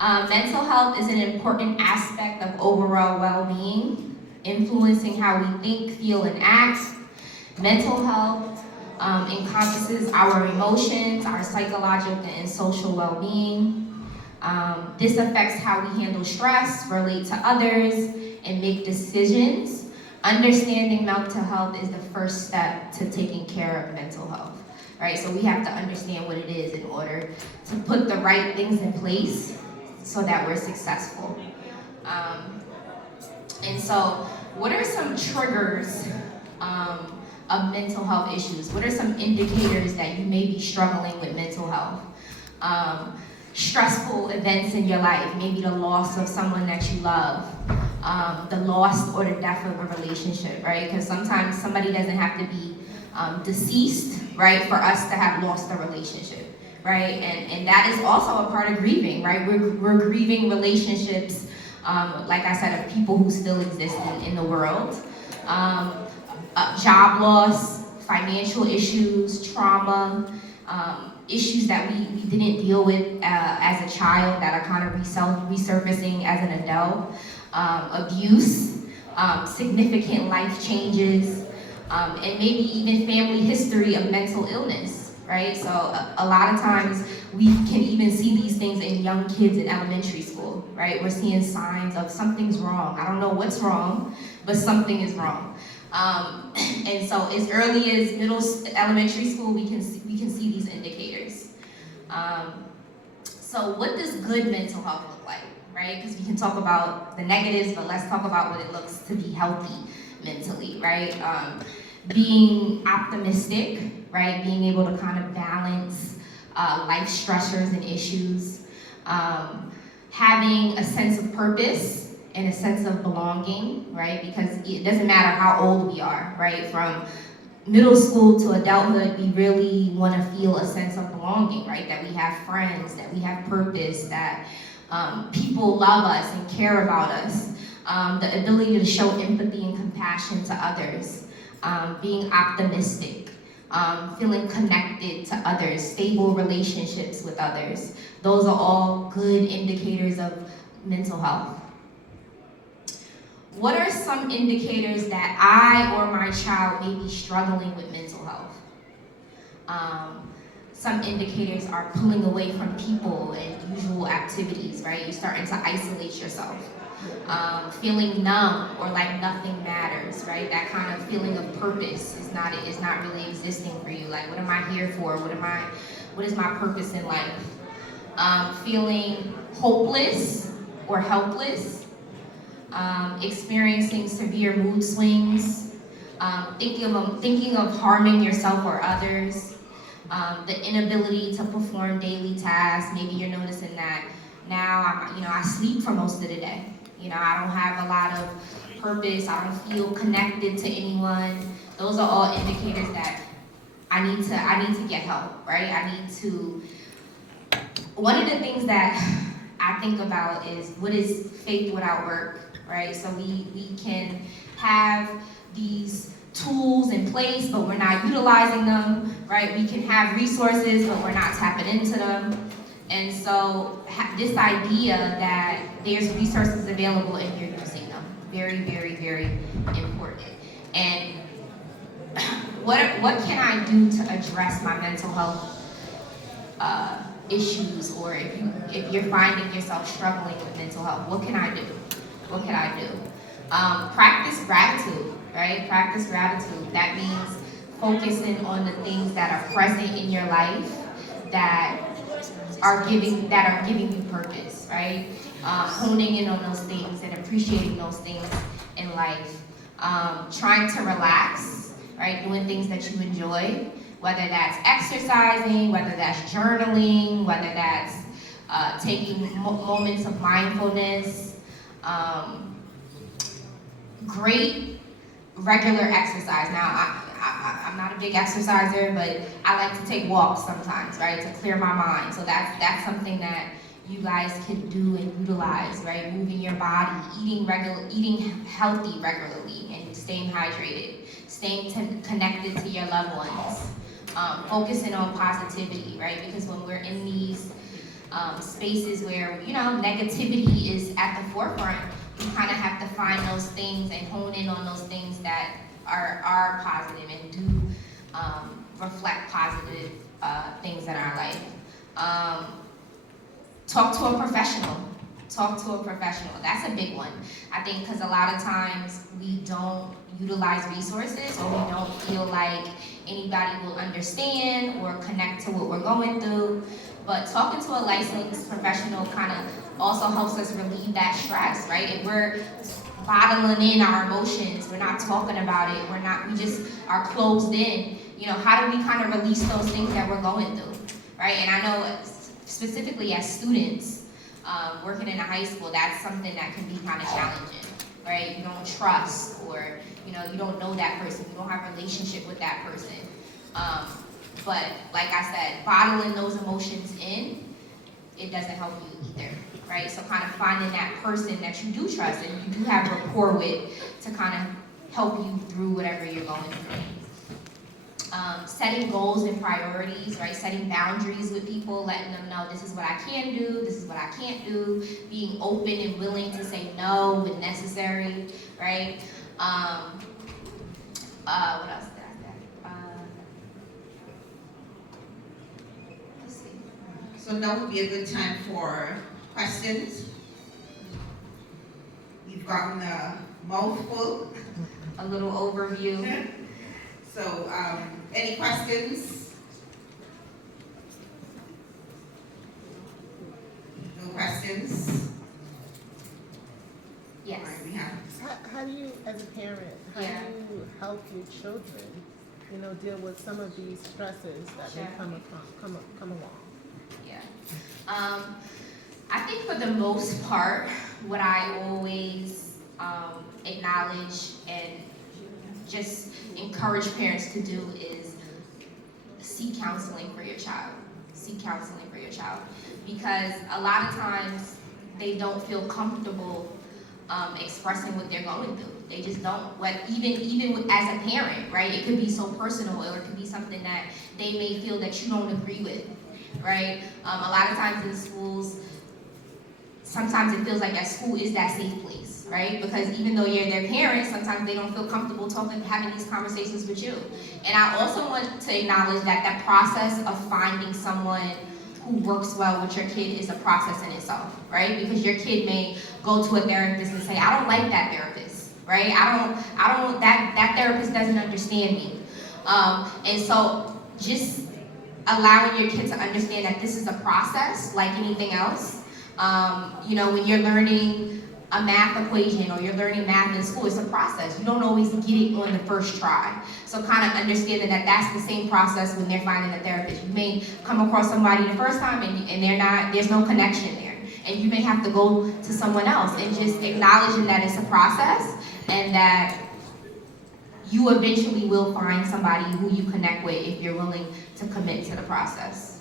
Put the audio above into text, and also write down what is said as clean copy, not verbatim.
Mental health is an important aspect of overall well-being, influencing how we think, feel, and act. Mental health encompasses our emotions, our psychological and social well-being. This affects how we handle stress, relate to others, and make decisions. Understanding mental health is the first step to taking care of mental health, right? So we have to understand what it is in order to put the right things in place so that we're successful. And so, what are some triggers of mental health issues? What are some indicators that you may be struggling with mental health? Stressful events in your life, maybe the loss of someone that you love, the loss or the death of a relationship, right? Because sometimes somebody doesn't have to be deceased, right, for us to have lost a relationship, right? And that is also a part of grieving, right? We're grieving relationships, like I said, of people who still exist in the world. Job loss, financial issues, trauma, issues that we didn't deal with as a child that are kind of resurfacing as an adult, abuse, significant life changes, and maybe even family history of mental illness, right? So a lot of times we can even see these things in young kids in elementary school, right? We're seeing signs of something's wrong. I don't know what's wrong, but something is wrong. And so as early as elementary school, we can see these indicators. So what does good mental health look like, right? Because we can talk about the negatives, but let's talk about what it looks to be healthy mentally, right? Being optimistic, right? Being able to kind of balance life stressors and issues. Having a sense of purpose and a sense of belonging, right? Because it doesn't matter how old we are, right? From middle school to adulthood, we really want to feel a sense of belonging, right? That we have friends, that we have purpose, that people love us and care about us. The ability to show empathy and compassion to others. Being optimistic. Feeling connected to others. Stable relationships with others. Those are all good indicators of mental health. What are some indicators that I or my child may be struggling with mental health? Some indicators are pulling away from people and usual activities, right? You're starting to isolate yourself. Feeling numb or like nothing matters, right? That kind of feeling of purpose is not really existing for you. Like, what am I here for? What is my purpose in life? Feeling hopeless or helpless. Experiencing severe mood swings, thinking of harming yourself or others, the inability to perform daily tasks. Maybe you're noticing that now I sleep for most of the day. I don't have a lot of purpose. I don't feel connected to anyone. Those are all indicators that I need to get help, right? One of the things that I think about is, what is faith without work? Right, so we can have these tools in place, but we're not utilizing them, right? We can have resources, but we're not tapping into them. And so this idea that there's resources available and you're using them, very, very, very important. And what can I do to address my mental health issues, or if you're finding yourself struggling with mental health, what can I do? What can I do? Practice gratitude, right? Practice gratitude. That means focusing on the things that are present in your life that are giving you purpose, right? Honing in on those things and appreciating those things in life. Trying to relax, right? Doing things that you enjoy, whether that's exercising, whether that's journaling, whether that's taking moments of mindfulness. Great regular exercise. Now, I'm not a big exerciser, but I like to take walks sometimes, right, to clear my mind. So that's something that you guys can do and utilize, right? Moving your body, eating healthy regularly, and staying hydrated, staying connected to your loved ones, focusing on positivity, right? Because when we're in these spaces where, negativity is at the forefront, we kind of have to find those things and hone in on those things that are positive and do reflect positive things in our life. Talk to a professional. Talk to a professional. That's a big one. I think because a lot of times we don't utilize resources, or we don't feel like anybody will understand or connect to what we're going through. But talking to a licensed professional kind of also helps us relieve that stress, right? If we're bottling in our emotions, we're not talking about it, we just are closed in, how do we kind of release those things that we're going through, right? And I know specifically as students, working in a high school, that's something that can be kind of challenging, right? You don't trust, or you don't know that person, you don't have a relationship with that person. But like I said, bottling those emotions in, it doesn't help you either, right? So kind of finding that person that you do trust and you do have rapport with to kind of help you through whatever you're going through. Setting goals and priorities, right? Setting boundaries with people, letting them know this is what I can do, this is what I can't do, being open and willing to say no when necessary, right? What else did I say? Let's see. So now would be a good time for questions. We've gotten a mouthful. A little overview. So, any questions? No questions? Yes. All right, we have. How do you, as a parent, how Yeah. do you help your children, deal with some of these stresses that Sure. may come along? Yeah. I think for the most part, what I always acknowledge and just encourage parents to do is seek counseling for your child. Seek counseling for your child. Because a lot of times they don't feel comfortable expressing what they're going through. They just don't. Even as a parent, right? It could be so personal, or it could be something that they may feel that you don't agree with, right? A lot of times in schools, sometimes it feels like that school is that safe place, right? Because even though you're their parents, sometimes they don't feel comfortable having these conversations with you. And I also want to acknowledge that process of finding someone who works well with your kid is a process in itself, right? Because your kid may go to a therapist and say, I don't like that therapist, right? That therapist doesn't understand me. And so just allowing your kid to understand that this is a process like anything else. When you're learning a math equation or you're learning math in school, it's a process. You don't always get it on the first try. So kind of understanding that that's the same process when they're finding a therapist. You may come across somebody the first time and there's no connection there. And you may have to go to someone else, and just acknowledging that it's a process and that you eventually will find somebody who you connect with if you're willing to commit to the process.